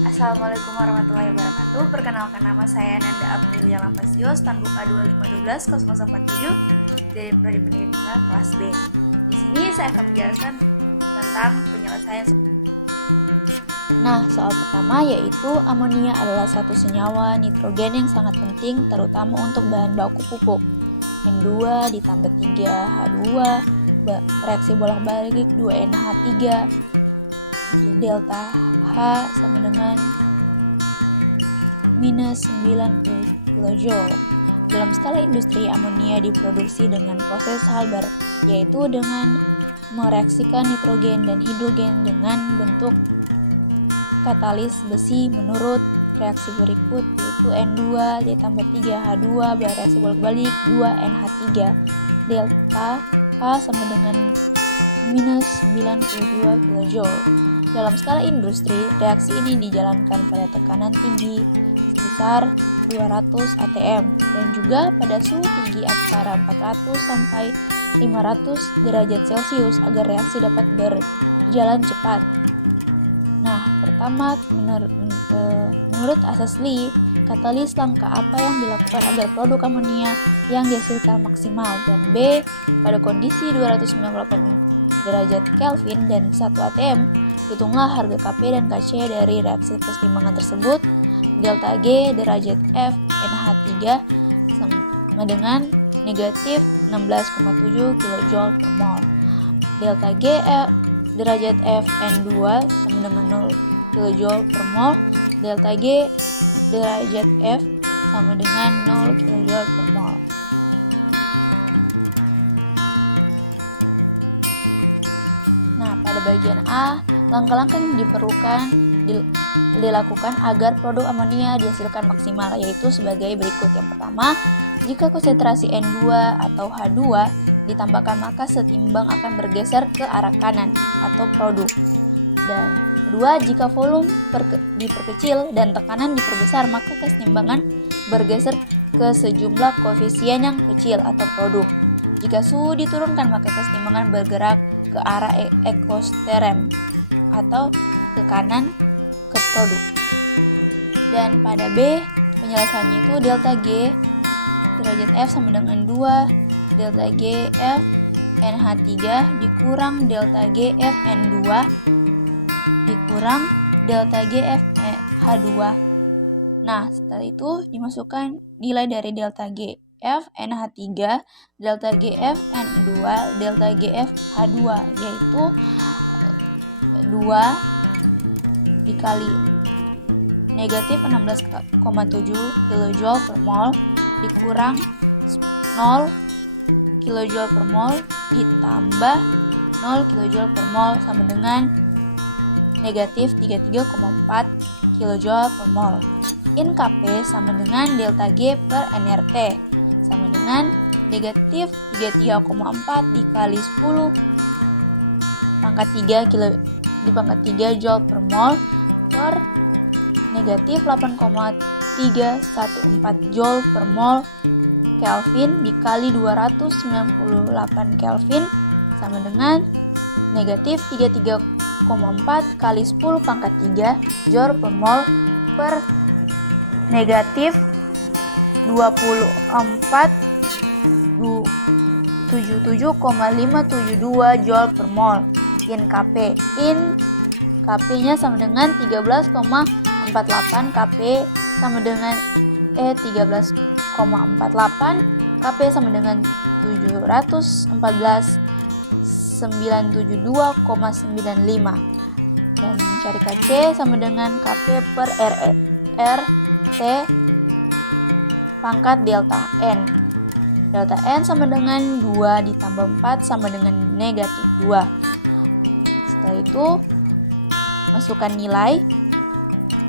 Assalamualaikum warahmatullahi wabarakatuh. Perkenalkan, nama saya Nanda Aprilia Lampasio, Standbook A2512047 dari Prodi Pendidikan kelas B. Di sini saya akan menjelaskan tentang penyelesaian. Nah, soal pertama yaitu amonia adalah satu senyawa nitrogen yang sangat penting terutama untuk bahan baku pupuk. N2 ditambah 3H2, reaksi bolak-balik 2NH3, delta H sama dengan minus 90 kJ. Dalam skala industri, amonia diproduksi dengan proses Haber, yaitu dengan mereaksikan nitrogen dan hidrogen dengan bentuk katalis besi menurut reaksi berikut, yaitu N2 ditambah 3H2 bereaksi bolak-balik 2NH3, delta H sama dengan minus 92 kJ. Dalam skala industri, reaksi ini dijalankan pada tekanan tinggi sebesar 200 atm dan juga pada suhu tinggi antara 400 sampai 500 derajat Celcius agar reaksi dapat berjalan cepat. Nah, pertama, menurut asas Lee, katalis langkah apa yang dilakukan agar produk amonia yang dihasilkan maksimal, dan B, pada kondisi 298 derajat Kelvin dan 1 atm, hitunglah harga Kp dan Kc dari reaksi keseimbangan tersebut. Delta G derajat F NH3 sama dengan negatif 16,7 kJ per mol. Delta G derajat F N2 sama dengan 0 kJ per mol. Delta G derajat F sama dengan 0 kJ per mol. Nah, pada bagian A, langkah-langkah yang dilakukan agar produk amonia dihasilkan maksimal, yaitu sebagai berikut. Yang pertama, jika konsentrasi N2 atau H2 ditambahkan, maka setimbang akan bergeser ke arah kanan atau produk. Dan kedua, jika volume diperkecil dan tekanan diperbesar, maka keseimbangan bergeser ke sejumlah koefisien yang kecil atau produk. Jika suhu diturunkan, maka keseimbangan bergerak ke arah ekosterem atau ke kanan ke produk. Dan pada B, penyelesaiannya itu delta G derajat F sama dengan 2 delta G F NH3 dikurang delta G F N2 dikurang delta G F H2. Nah, setelah itu dimasukkan nilai dari delta G F NH3, delta G F N2, delta G F H2, yaitu 2 dikali negatif 16,7 kJ per mol dikurang 0 kJ per mol ditambah 0 kJ per mol sama dengan negatif 33,4 kJ per mol. In Kp sama dengan delta G per nRT sama dengan negatif 33,4 dikali 10 pangkat 3 Joule per mol per negatif 8,314 Joule per mol Kelvin dikali 298 Kelvin sama dengan negatif 33,4 kali 10 pangkat 3 Joule per mol per negatif 77,572 Joule per mol. In Kp nya sama dengan 13,48 Kp sama dengan 13,48 Kp sama dengan 714,972,95 dan cari Kc sama dengan Kp per RT pangkat delta N. Delta N sama dengan 2 ditambah 4 sama dengan negatif 2. Setelah itu masukkan nilai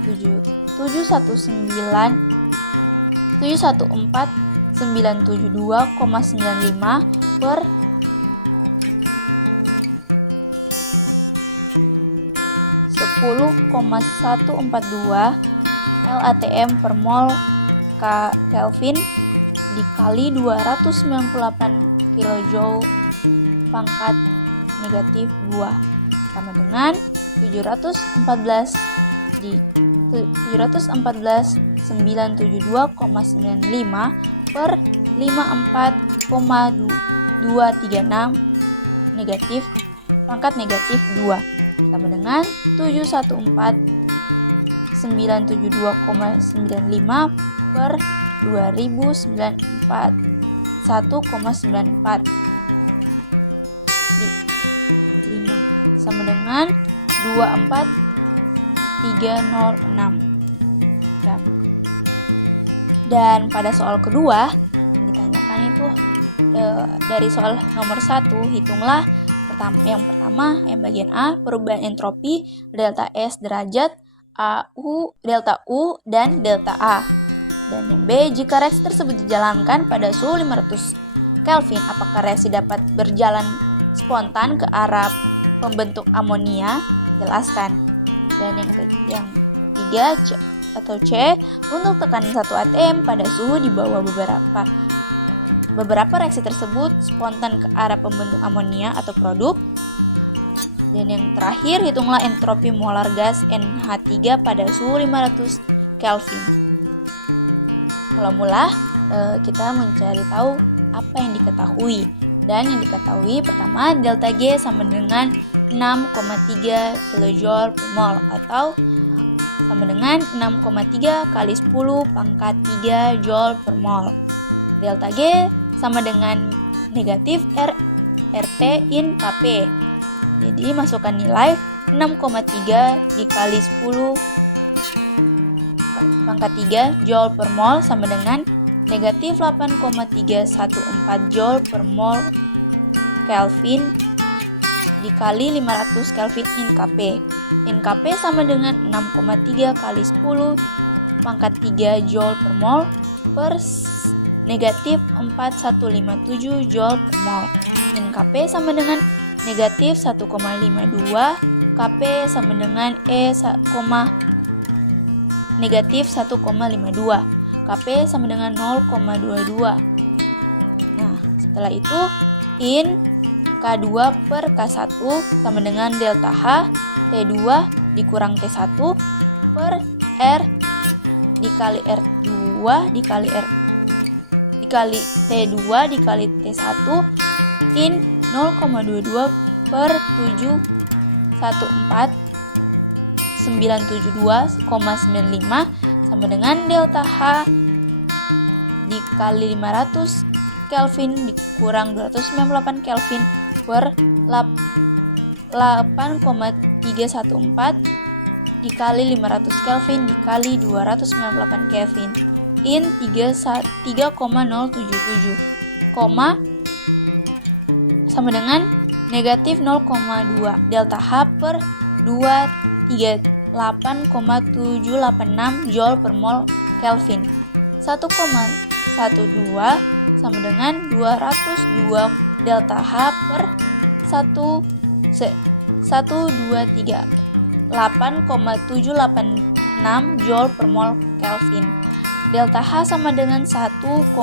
714,972,95 per 10,142 LATM per mol Kelvin dikali 298 kJ pangkat negatif 2 sama dengan 714 714.972,95 per 54,236 negatif pangkat negatif 2 sama dengan 714.972,95 per 2094 sama dengan 24306 gram. Dan pada soal kedua yang ditanyakan itu dari soal nomor 1, hitunglah yang bagian A, perubahan entropi delta S derajat delta U dan delta A. Dan yang B, jika reaksi tersebut dijalankan pada suhu 500 Kelvin, apakah reaksi dapat berjalan spontan ke arah pembentuk amonia? Jelaskan. Dan yang ketiga C, untuk tekanan 1 atm pada suhu di bawah beberapa reaksi tersebut spontan ke arah pembentuk amonia atau produk. Dan yang terakhir, hitunglah entropi molar gas NH3 pada suhu 500 Kelvin. Mula-mula kita mencari tahu apa yang diketahui. Dan yang diketahui pertama, delta G sama dengan 6,3 kJ per mol atau sama dengan 6,3 kali 10 pangkat 3 Joule per mol. Delta G sama dengan negatif RT in Kp. Jadi masukkan nilai 6,3 dikali 10 pangkat 3 Joule per mol sama dengan negatif 8,314 Joule per mol Kelvin dikali 500 Kelvin in Kp. In Kp sama dengan 6,3 kali 10 pangkat 3 Joule per mol per negatif 4157 Joule per mol. In Kp sama dengan negatif 1,52, Kp sama dengan negatif 1,52, Kp sama dengan 0,22. Nah, setelah itu in K2 per K1 sama dengan delta H T2 dikurang T1 per R dikali R2 dikali T2 dikali T1 in 0,22 per 714.972,95 sama dengan delta H dikali 500 Kelvin dikurang 298 Kelvin per 8,314 dikali 500 Kelvin dikali 298 Kelvin in 3,077, sama dengan negatif 0,2 delta H per 238,786 Joule per mol Kelvin. 1,12 sama dengan 202 delta H per 1238,786 Joule per mol Kelvin. Delta H sama dengan 1,12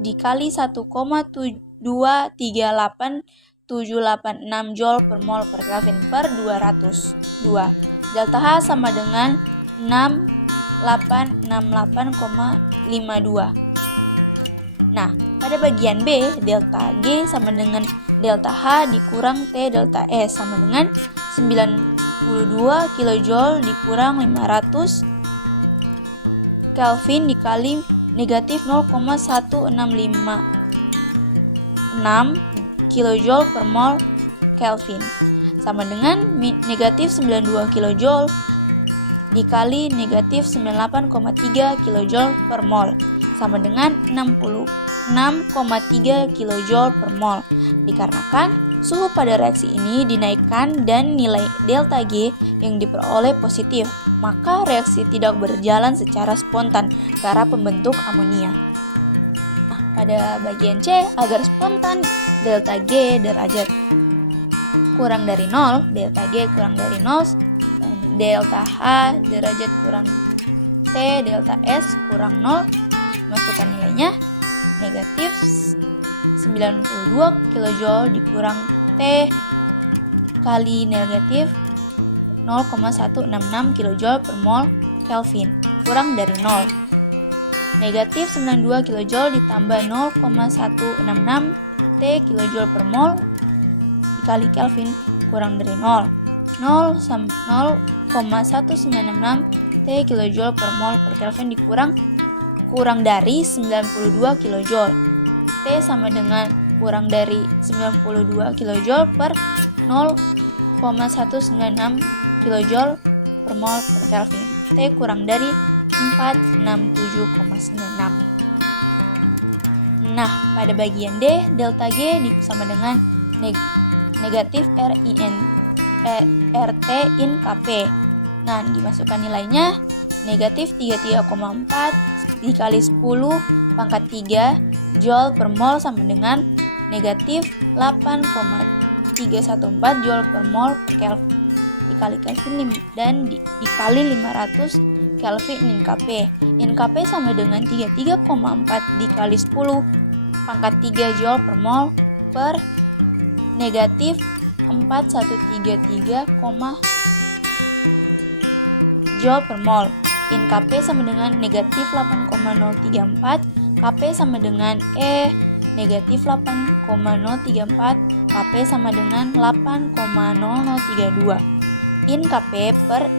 dikali 1,238,786 Joule per mol per Kelvin per 202. Delta H sama dengan 6868,52. Nah, pada bagian B, delta G sama dengan delta H dikurang T delta S sama dengan 92 kJ dikurang 500 Kelvin dikali negatif 0,1656 kJ per mol Kelvin sama dengan negatif 92 kJ dikali negatif 98,3 kJ per mol sama dengan 66,3 kJ per mol. Dikarenakan suhu pada reaksi ini dinaikkan dan nilai delta G yang diperoleh positif, maka reaksi tidak berjalan secara spontan ke arah pembentuk amonia. Nah, pada bagian C, agar spontan delta G derajat kurang dari 0, delta G kurang dari 0, delta H derajat kurang T delta S kurang 0, masukkan nilainya negatif 92 kJ dikurang T kali negatif 0,166 kJ per mol Kelvin, kurang dari 0. Negatif 92 kJ ditambah 0,166 T kJ per mol dikali Kelvin, kurang dari 0. 0,1966 T kJ per mol per Kelvin kurang dari 92 kJ. T sama dengan kurang dari 92 kJ per 0,196 kJ per mol per Kelvin. T kurang dari 467,96. Nah, pada bagian D, delta G sama dengan negatif RT in Kp. Nah, dimasukkan nilainya negatif 33,4 dikali 10 pangkat 3 Joule per mol sama dengan negatif 8,314 Joule per mol per Kelvin dikali Kelvin dan dikali 500 Kelvin in Kp. In Kp sama dengan 33,4 dikali 10 pangkat 3 Joule per mol per negatif 4133, Joule per mol. In Kp sama dengan negatif 8,034, Kp sama dengan negatif 8,034, Kp sama dengan 8,0032. In Kp per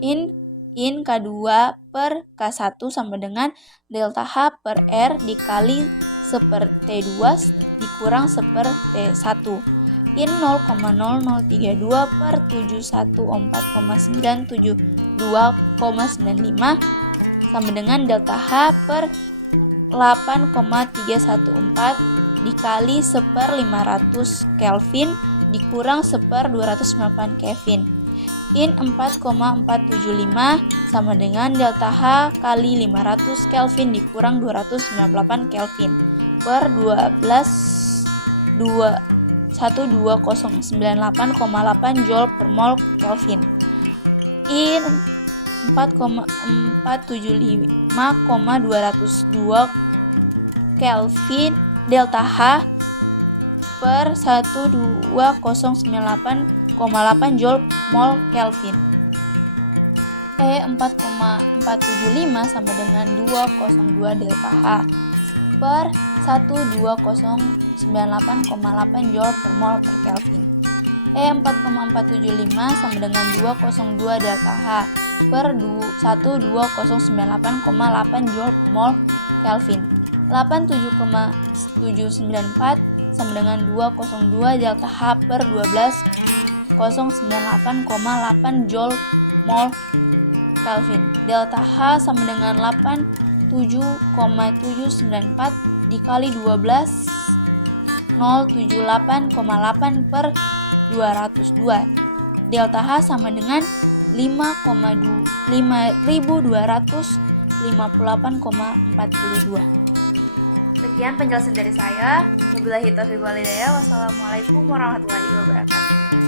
in K2 per K1 sama dengan delta H per R dikali 1/T2 dikurang 1/T1. In 0,0032 per 714,972,95 sama dengan delta H per 8,314 dikali 1/500 Kelvin dikurang 1/298 Kelvin. In 4,475 sama dengan delta H kali 500 Kelvin dikurang 298 Kelvin per 12,98,8 Joule per mol Kelvin. In 4,475,202 Kelvin delta H per 12,98,8 Joule mol Kelvin. 4,475 sama dengan 202 delta H per 12,98,8 Joule per mol per Kelvin. 4,475 sama dengan 202 delta H per 12,98,8 Joule per mol Kelvin. 87,794 sama dengan 202 delta H per 12,98,8 Joule mol Kelvin. Delta H sama dengan 87,794 dikali 12 078,8 per 202. Delta H sama dengan 5.5258,42. Sekian penjelasan dari saya. Wabillahi taufiq wal hidayah. Wassalamualaikum warahmatullahi wabarakatuh.